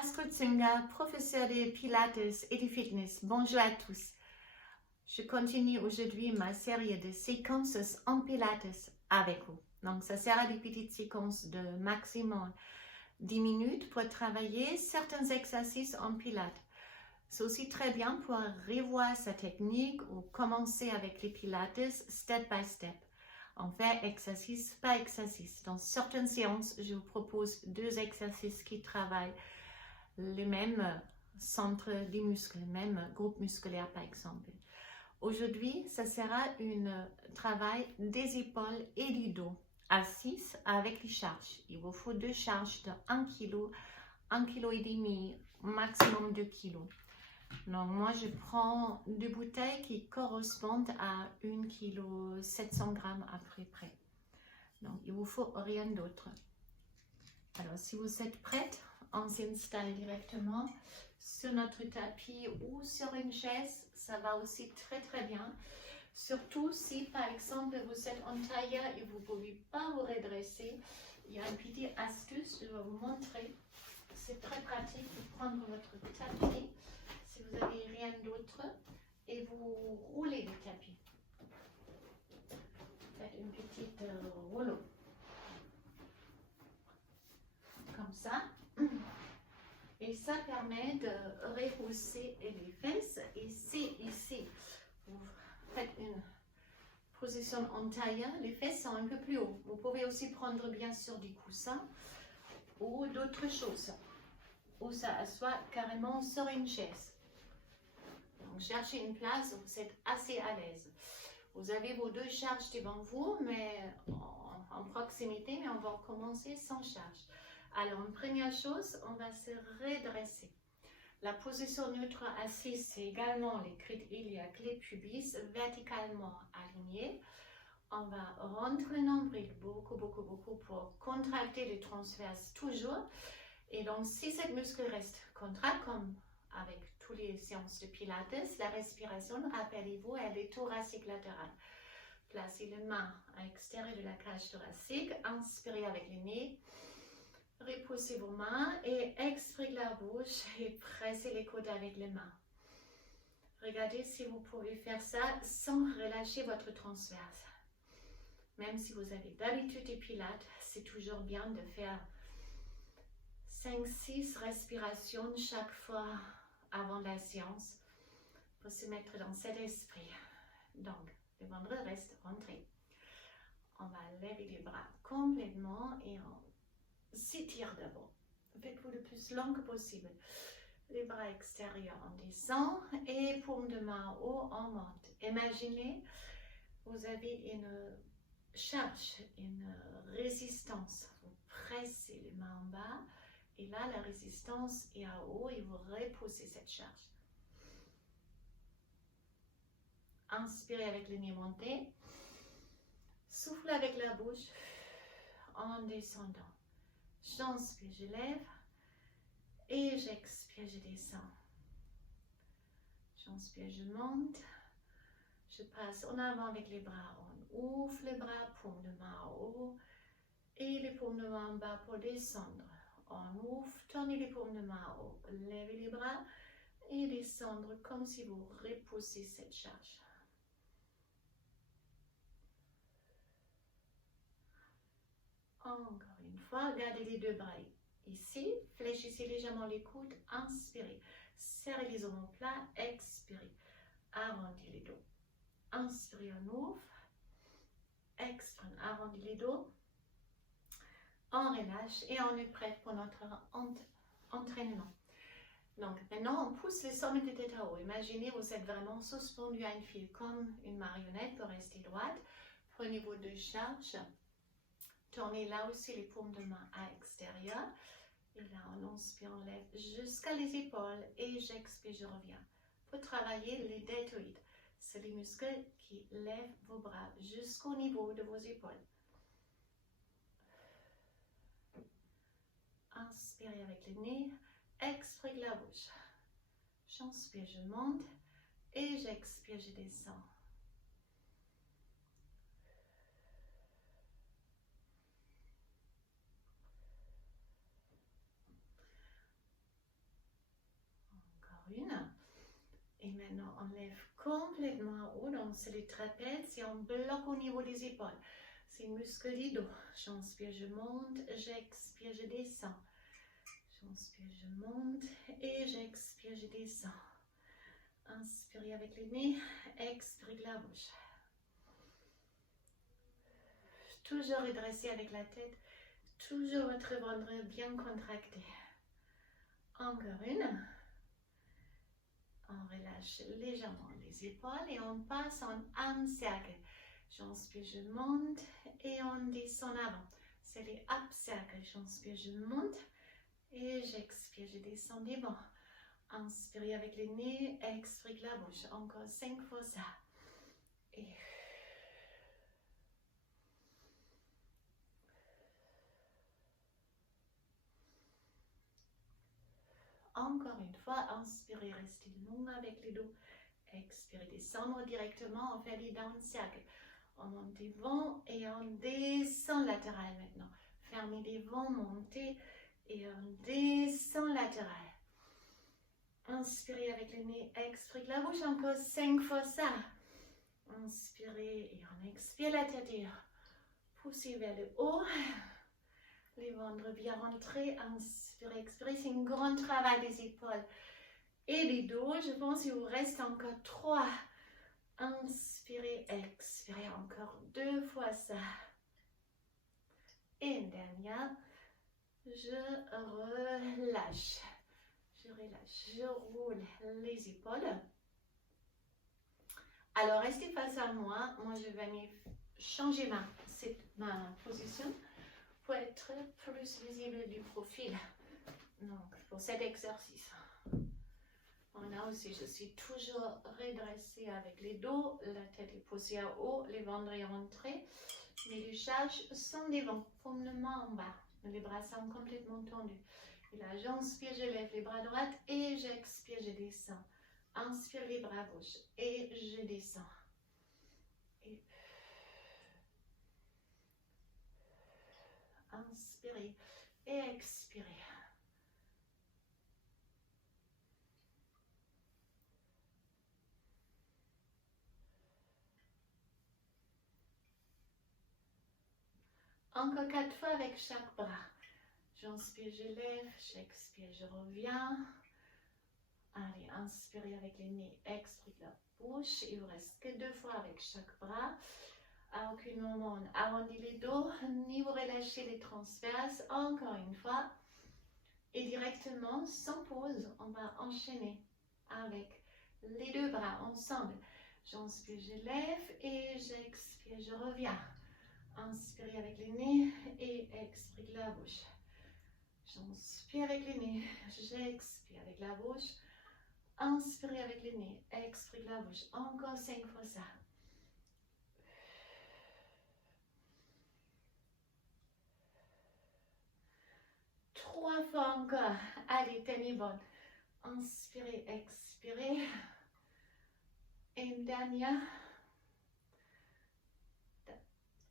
Astrid Singer, professeure de Pilates et de fitness. Bonjour à tous. Je continue aujourd'hui ma série de séquences en Pilates avec vous. Donc, ça sera des petites séquences de maximum 10 minutes pour travailler certains exercices en Pilates. C'est aussi très bien pour revoir sa technique ou commencer avec les Pilates step by step. On fait exercice par exercice. Dans certaines séances, je vous propose 2 exercices qui travaillent le même centre des muscles, le même groupe musculaire par exemple. Aujourd'hui, ça sera un travail des épaules et du dos, assise avec les charges. Il vous faut 2 charges de 1 kg, 1,5 kg, maximum 2 kg. Donc moi, je prends 2 bouteilles qui correspondent à 1 kg 700 g à peu près. Donc il vous faut rien d'autre. Alors si vous êtes prête, on s'installe directement sur notre tapis ou sur une chaise, ça va aussi très bien. Surtout si par exemple vous êtes en tailleur et vous ne pouvez pas vous redresser, il y a une petite astuce, je vais vous montrer. C'est très pratique de prendre votre tapis si vous n'avez rien d'autre et vous roulez le tapis. Faites une petite rouleau. Comme ça. Et ça permet de repousser les fesses. Et si ici, vous faites une position en tailleur, les fesses sont un peu plus haut. Vous pouvez aussi prendre bien sûr des coussins ou d'autres choses. Ou ça assoit carrément sur une chaise. Donc cherchez une place où vous êtes assez à l'aise. Vous avez vos 2 charges devant vous, mais en proximité, mais on va commencer sans charge. Alors, une première chose, on va se redresser. La position neutre assise, c'est également les crêtes iliaques, les pubis verticalement alignés. On va rentrer le nombril beaucoup pour contracter le transverse toujours. Et donc, si cette muscle reste contracte, comme avec toutes les séances de Pilates, la respiration, rappelez-vous, elle est thoracique latérale. Placez les mains à l'extérieur de la cage thoracique, inspirez avec le nez. Repoussez vos mains et expirez la bouche et pressez les coudes avec les mains. Regardez si vous pouvez faire ça sans relâcher votre transverse. Même si vous avez d'habitude des pilates, c'est toujours bien de faire 5-6 respirations chaque fois avant la séance pour se mettre dans cet esprit. Donc, le ventre reste rentré. On va lever les bras complètement et on s'étire d'abord. Faites-vous le plus long que possible. Les bras extérieurs, on descend et paume de main en haut, on monte. Imaginez, vous avez une charge, une résistance. Vous pressez les mains en bas et là, la résistance est en haut et vous repoussez cette charge. Inspirez avec le nez monté. Soufflez avec la bouche en descendant. J'inspire, je lève et j'expire, je descends. J'inspire, je monte. Je passe en avant avec les bras. On ouvre les bras, paume de main en haut et les paumes de main en bas pour descendre. On ouvre, tournez les paumes de main en haut, levez les bras et descendre comme si vous repoussez cette charge. Encore une fois, gardez les 2 bras ici, fléchissez légèrement les coudes, inspirez, serrez les omoplates, expirez, arrondissez les dos, inspirez, on ouvre, expirez, arrondissez les dos, on relâche et on est prêt pour notre entraînement. Donc maintenant on pousse les sommets de tête à haut, imaginez vous êtes vraiment suspendu à une file comme une marionnette pour rester droite, prenez vos 2 charges. Tournez là aussi les paumes de main à l'extérieur. Et là, on inspire, on lève jusqu'à les épaules. Et j'expire, je reviens. Pour travailler les deltoïdes. C'est les muscles qui lèvent vos bras jusqu'au niveau de vos épaules. Inspirez avec le nez. Expirez la bouche. J'inspire, je monte. Et j'expire, je descends. une. Et maintenant, on lève complètement en haut, donc c'est les trapèzes et on bloque au niveau des épaules. C'est muscle du dos. J'inspire, je monte, j'expire, je descends. J'inspire, je monte et j'expire, je descends. Inspirez avec le nez, expirez avec la bouche. Toujours redresser avec la tête, toujours votre ventre bien contracté. Encore une. On relâche légèrement les épaules et on passe en un cercle. J'inspire, je monte et on descend avant. C'est les up cercles. J'inspire, je monte et j'expire, je descends devant. Inspirez avec le nez, expirez la bouche. Encore 5 fois ça. Et encore une fois, inspirez, restez long avec les dos. Expirez, descendre directement, on fait les down circles. On monte devant et on descend latéral maintenant. Fermez devant, montez et on descend latéral. Inspirez avec le nez, expirez la bouche, encore 5 fois ça. Inspirez et on expire la tête. Poussez vers le haut. Les ventres bien rentrés. Inspirez, expirez. C'est un grand travail des épaules et les dos. Je pense qu'il vous reste encore 3. Inspirez, expirez. Encore 2 fois ça. Et une dernière. Je relâche. Je relâche. Je roule les épaules. Alors, restez face à moi. Moi, je vais changer ma position pour être plus visible du profil. Donc, pour cet exercice. On a aussi, je suis toujours redressée avec les dos, la tête est posée à haut, les ventres sont rentrés, les charges sont devant, paume de main en bas, les bras sont complètement tendus. Et là, j'inspire, je lève les bras droits et j'expire, je descends. Inspire les bras gauche et je descends. Et inspirez et expirez. Encore 4 fois avec chaque bras. J'inspire, je lève, j'expire, je reviens. Allez, inspirez avec les nez, expirez la bouche. Il vous reste que 2 fois avec chaque bras. À aucun moment, on arrondit les dos, ni vous relâchez les transverses. Encore une fois. Et directement, sans pause, on va enchaîner avec les 2 bras ensemble. J'inspire, je lève et j'expire, je reviens. Inspirez avec les nez et expirez la bouche. J'inspire avec les nez, j'expire avec la bouche. Inspirez avec les nez, expirez la bouche. Encore 5 fois ça. Trois fois encore. Allez, tenez bon. Inspirez, expirez. Et une dernière.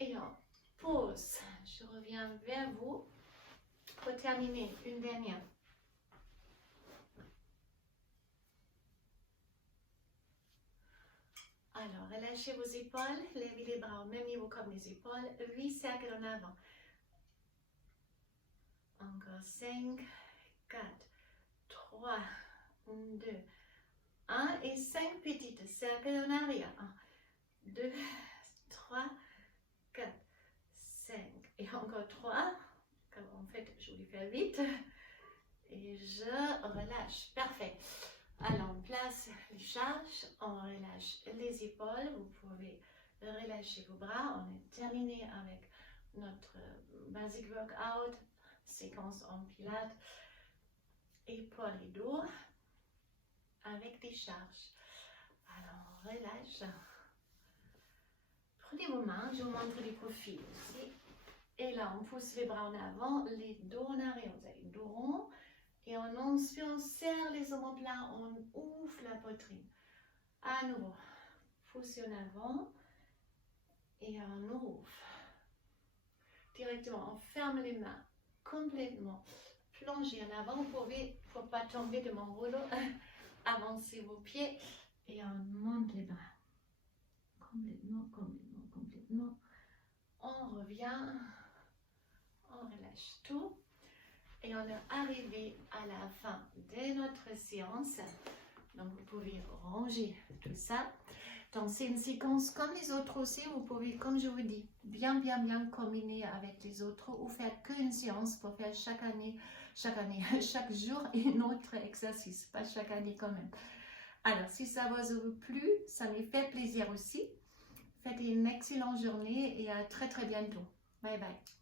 Et on pause. Je reviens vers vous pour terminer. Une dernière. Alors, relâchez vos épaules. Levez les bras au même niveau comme les épaules. 8 cercles en avant. Encore 5, 4, 3, 2, 1 et 5 petites cercles en arrière. 1, 2, 3, 4, 5 et encore 3. En fait, je voulais faire 8. Et je relâche. Parfait. Alors, on place les charges. On relâche les épaules. Vous pouvez relâcher vos bras. On est terminé avec notre basic workout. Séquence en pilates. Épaules et dos. Avec des charges. Alors, on relâche. Prenez vos mains. Je vous montre les profils aussi. Et là, on pousse les bras en avant, les dos en arrière. Vous avez le dos rond. Et on inspire, on serre les omoplates, on ouvre la poitrine. À nouveau, poussez en avant. Et on ouvre. Directement, on ferme les mains complètement. Plongez en avant. Vous pouvez, il ne faut pas tomber de mon rouleau. Avancez vos pieds et on monte les bras. Complètement, complètement, complètement. On revient, on relâche tout. Et on est arrivé à la fin de notre séance. Donc vous pouvez ranger tout ça. Donc c'est une séquence comme les autres aussi. Vous pouvez, comme je vous dis, bien combiner avec les autres ou faire qu'une séance pour faire chaque chaque jour un autre exercice. Pas chaque année quand même. Alors si ça vous a plu, ça me fait plaisir aussi. Faites une excellente journée et à très bientôt. Bye bye.